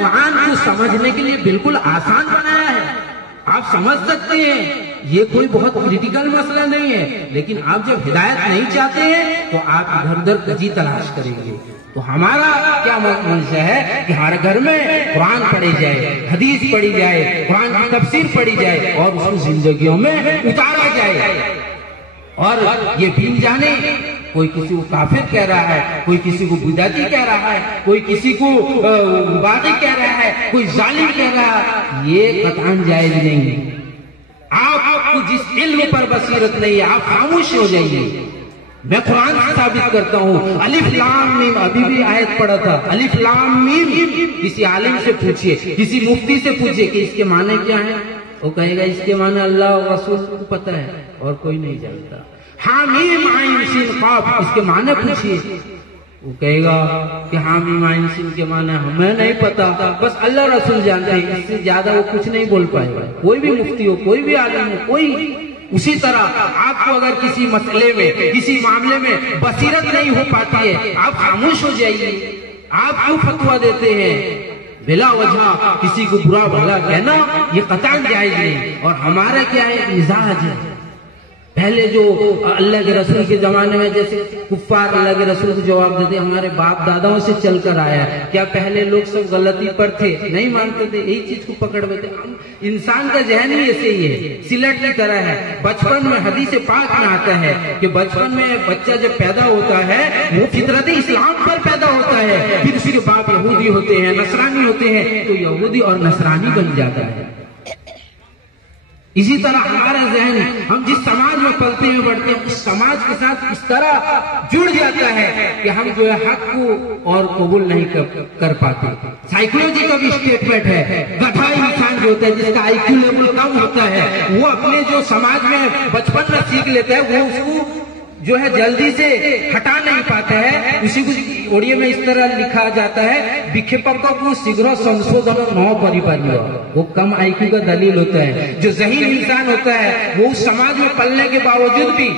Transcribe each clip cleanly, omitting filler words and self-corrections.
قرآن کو سمجھنے کے لیے بالکل آسان بنایا ہے. آپ سمجھ سکتے ہیں, یہ کوئی بہت کریٹیکل مسئلہ نہیں ہے, لیکن آپ جب ہدایت نہیں چاہتے ہیں تو آپ ادھر ادھر کجی تلاش کریں گے. تو ہمارا کیا منشا ہے کہ ہمارے گھر میں قرآن پڑھی جائے, حدیث پڑھی جائے, قرآن کی تفسیر پڑھی جائے اور اس کو زندگیوں میں اتارا جائے. اور یہ بھین جانے, کوئی کسی کو کافر کہہ رہا ہے, کوئی کسی کو بدعتی کہہ رہا ہے, کوئی کسی کو باغی کہہ رہا ہے, کوئی ظالم کہہ رہا ہے, یہ قطعاً جائز نہیں ہے. آپ کو جس علم پر بصیرت نہیں ہے آپ خاموش ہو جائیے. میں قرآن سے ثابت کرتا ہوں, الف لام میم, ابھی بھی آیت پڑھا تھا, الف لام میم. کسی عالم سے پوچھئے, کسی مفتی سے پوچھئے کہ اس کے معنی کیا ہے, وہ کہے گا اس کے معنی اللہ اور رسول کو پتہ ہے اور کوئی نہیں جانتا. حامیم عین سین قاف, اس کے معنی پوچھئے, وہ کہے گا کہ حامیم عین سین کے معنی ہمیں نہیں پتا, بس اللہ رسول جانتے ہیں, اس سے زیادہ وہ کچھ نہیں بول پائے گا. کوئی بھی مفتی ہو, کوئی بھی عالم ہو, کوئی. اسی طرح آپ کو اگر کسی مسئلے میں, کسی معاملے میں بصیرت نہیں ہو پاتی ہے, آپ خاموش ہو جائیے. آپ کیوں فتویٰ دیتے ہیں بلا وجہ کسی کو برا بھلا کہنا؟ یہ قطعاً جائز نہیں. اور ہمارا کیا ہے مزاج ہے, پہلے جو اللہ کے رسول کے زمانے میں جیسے کفار اللہ کے رسول کو جواب دیتے, ہمارے باپ داداؤں سے چل کر آیا ہے. کیا پہلے لوگ سب غلطی پر تھے؟ نہیں مانتے تھے, یہی چیز کو پکڑ لیتے. انسان کا ذہن ہی ایسے ہی ہے, سلٹ کی طرح ہے. بچپن میں حدیث پاک میں آتا ہے کہ بچپن میں بچہ جب پیدا ہوتا ہے وہ فطرت اسلام پر پیدا ہوتا ہے, پھر اس کے باپ یہودی ہوتے ہیں, نصرانی ہوتے ہیں, تو یہودی اور نصرانی بن جاتا ہے. اسی طرح ہمارا ذہن, ہم جس سماج میں پلتے ہیں بڑھتے ہیں, اس سماج کے ساتھ اس طرح جڑ جاتا ہے کہ ہم جو ہے حق کو اور قبول نہیں کر پاتے. سائیکولوجی کا بھی اسٹیٹمنٹ ہے, گدھا انسان جو ہوتا ہے جس کا آئی کیو لیول کم ہوتا ہے, وہ اپنے جو سماج میں بچپن میں سیکھ لیتا ہے وہ اس کو جو ہے جلدی سے ہٹا نہیں پاتا ہے. اسی کو اڑیے میں اس طرح لکھا جاتا ہے, بکھے پکا کو شیگرو سنشودھن نو پریپاریہ. وہ کم آئی کیو کا دلیل ہوتا ہے. جو ذہین انسان ہوتا ہے وہ اس سماج میں پلنے کے باوجود بھی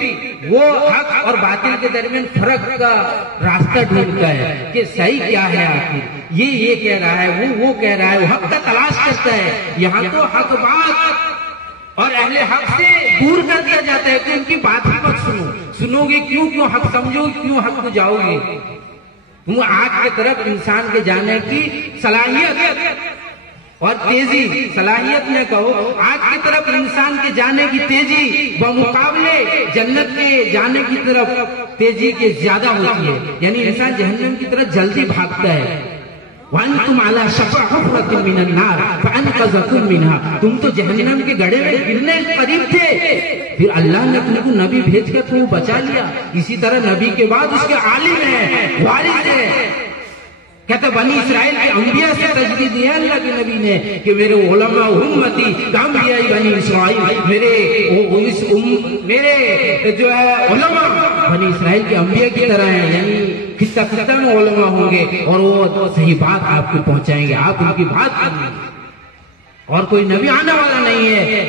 وہ حق اور باطل کے درمیان فرق کا راستہ ڈھونڈتا ہے کہ صحیح کیا ہے, آخر یہ کہہ رہا ہے, وہ کہہ رہا ہے, وہ حق کا تلاش کرتا ہے. یہاں تو حق بات اور اہل حق سے دور کر دیا جاتا ہے کہ ان کی بات ہی مت سنو. سنو گے کیوں حق سمجھو, کیوں حق کو جاؤ گے. تم آگ کی طرف انسان کے جانے کی صلاحیت اور تیزی, صلاحیت نہ کہو, آگ کی طرف انسان کے جانے کی تیزی بمقابلے جنت کے جانے کی طرف تیزی کے زیادہ ہوتی ہے. یعنی انسان جہنم کی طرف جلدی بھاگتا ہے. وَأَنْتُمْ عَلَى شَفَا حُفْرَةٍ مِّنَ النَّارِ فَأَنْقَذَكُم مِّنْهَا. تم تو جہنم کے گڑھے میں گرنے قریب تھے, پھر اللہ نے تم کو نبی بھیج کر تم کو بچا لیا. اسی طرح نبی کے بعد اس کے عالم ہے, وارث ہے. کہتے بنی اسرائیل کے انبیاء سے تجدید دیا اللہ کے نبی نے کہ میرے علماء امتی انبیاء بنی اسرائیل, میرے جو ہے علماء بنی اسرائیل کے انبیاء کی طرح ہیں. یعنی خطہ میں علماء ہوں گے اور وہ صحیح بات آپ کو پہنچائیں گے, آپ ان کی بات کریں گے. اور کوئی نبی آنے والا نہیں ہے,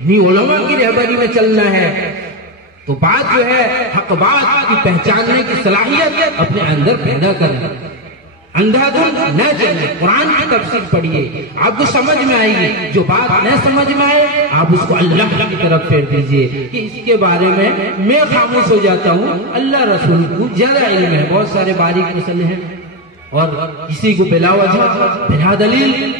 انہیں علماء کی رہبری میں چلنا ہے. تو بات جو ہے حق بات کی پہچاننے کی صلاحیت اپنے اندر پیدا کریں. اندھا دھند نہ چلے, قرآن کی تفسیر پڑھیے, آپ کو سمجھ میں آئے گی. جو بات نہ سمجھ میں آئے آپ اس کو اللہ کی طرف پھیر دیجئے کہ اس کے بارے میں خاموش ہو جاتا ہوں, اللہ رسول کو زیادہ علم ہے. بہت سارے باریک مسئلے ہیں اور کسی کو بلا وجہ بلا دلیل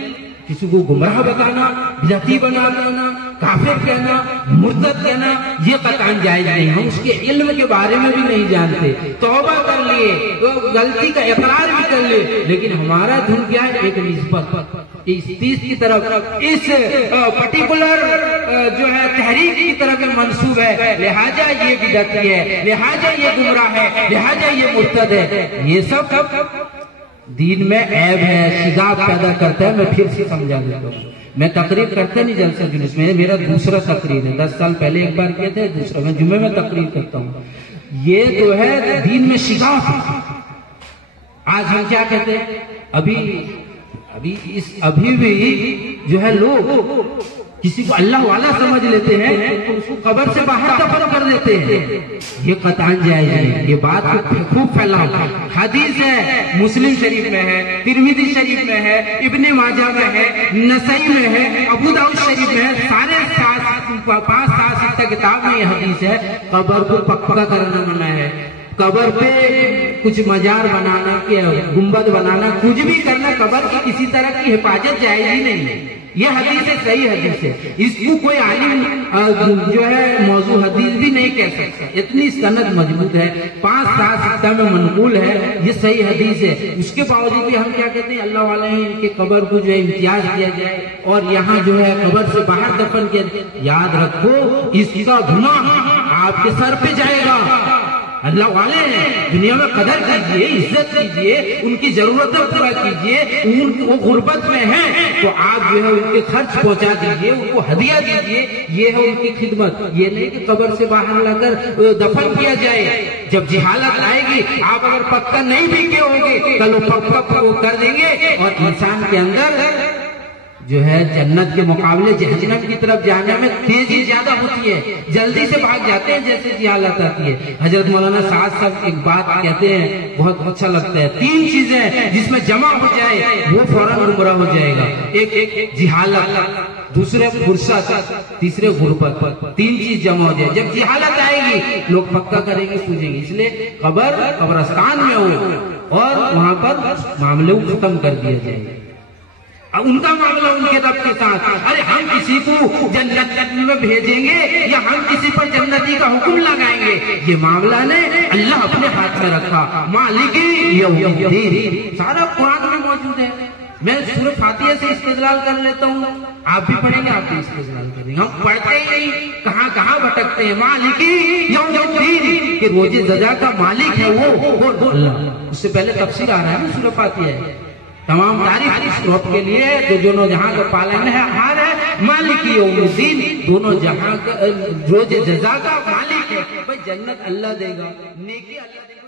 کسی کو گمراہ بتانا, بدعتی بنا دینا, کافر کہنا, مرتد کہنا, یہ قطعاً جائز نہیں. ہم اس کے علم کے بارے میں بھی نہیں جانتے, توبہ کر لیے تو غلطی کا اقرار بھی کر لے, لیکن ہمارا دھن کیا ہے, ایک نسبت اس چیز کی طرف, اس پرٹیکولر جو ہے تحریک کی طرف منسوب ہے, لہٰذا یہ بدعتی ہے, لہٰذا یہ گمراہ ہے, لہٰذا یہ مرتد ہے. یہ سب دین میں عیب ہے, شگاف پیدا کرتا ہے. میں پھر سے سمجھا دیتا ہوں, میں تقریر کرتا نہیں جلسہ جلوس میں, میرا دوسرا تقریر ہے. 10 سال پہلے ایک بار کیا تھا, دوسرا میں جمعے میں تقریر کرتا ہوں. یہ تو ہے دین میں شگاف. آج ہم کیا کہتے ہیں, ابھی ابھی بھی جو ہے لوگ کسی کو اللہ والا سمجھ لیتے ہیں تو اس کو قبر سے باہر دفن کر دیتے ہیں. یہ قطعاً جائز ہے. یہ بات خوب پھیلاؤ. حدیث ہے مسلم شریف میں ہے, ترمذی شریف میں ہے, ابن ماجہ میں ہے, نسائی میں ہے, ابو داؤد شریف میں ہے. سارے 5-7 کتاب میں یہ حدیث ہے. قبر کو پکا کرنا منع ہے. قبر پہ کچھ مزار بنانا, گنبد بنانا, کچھ بھی کرنا, قبر کی کسی طرح کی حفاظت جائز ہی نہیں ہے. یہ حدیث ہے, صحیح حدیث ہے. اس کو کوئی عالم جو ہے موضوع حدیث بھی نہیں کہہ سکتا. اتنی سند مضبوط ہے, 5-7 میں منقول ہے. یہ صحیح حدیث ہے. اس کے باوجود بھی ہم کیا کہتے ہیں, اللہ والے ہیں ان کے قبر کو جو ہے امتیاز دیا جائے اور یہاں جو ہے قبر سے باہر دفن کیا جائے. یاد رکھو اس کا گناہ آپ کے سر پہ جائے گا. اللہ والے ہیں, دنیا میں قدر کیجئے, عزت کیجئے, ان کی ضرورتیں پورا کیجئے. وہ غربت میں ہیں تو آپ جو ہے ان کے خرچ پہنچا دیجئے, ان کو ہدیہ دیجئے. یہ ہے ان کی خدمت. یہ نہیں کہ قبر سے باہر لا کر دفن کیا جائے. جب جہالت آئے گی, آپ اگر پکا نہیں بھی کیے ہوں گے, کل وہ پکا وہ کر دیں گے اور انسان کے اندر جو ہے جنت کے مقابلے جہنم کی طرف جانے میں تیزی زیادہ ہوتی ہے. جلدی سے بھاگ جاتے ہیں جیسے جہالت آتی ہے. حضرت مولانا سعد صاحب ایک بات کہتے ہیں, بہت اچھا لگتا ہے. 3 چیزیں جس میں جمع ہو جائے وہ فوراً گمراہ ہو جائے گا. ایک جہالت, دوسرے فرصت, تیسرے غربت. 3 چیز جمع ہو جائے. جب جہالت آئے گی لوگ پکا کریں گے, سوچیں گے. اس لیے قبرستان میں ہو اور وہاں پر معاملے کو ختم کر دیا جائے. ان کا معاملہ ان کے رب کے ساتھ. ارے ہم کسی کو جنت میں بھیجیں گے یا ہم کسی پر جنتی کا حکم لگائیں گے, یہ معاملہ نے اللہ اپنے ہاتھ میں رکھا. مالک یوم الدین سارا قرآن میں موجود ہے. میں سورہ فاتحہ سے استدلال کر لیتا ہوں, آپ بھی پڑھیں گے, آپ بھی استدلال کریں گے. ہم پڑھتے ہی نہیں, کہاں بھٹکتے ہیں. مالک یوم الدین کہ روز جزا کا مالک ہے وہ اللہ. اس سے پہلے تفسیر آ رہا ہے نا سورہ فاتحہ ہے. تمام تعریف اس رب کے لیے جو دونوں جہاں کا پالن ہے, ہار ہے. مالک یوم الدین دونوں جہاں کا روز جزا کا مالک ہے. بھائی جنت اللہ دے گا, نیکی اللہ دے گا.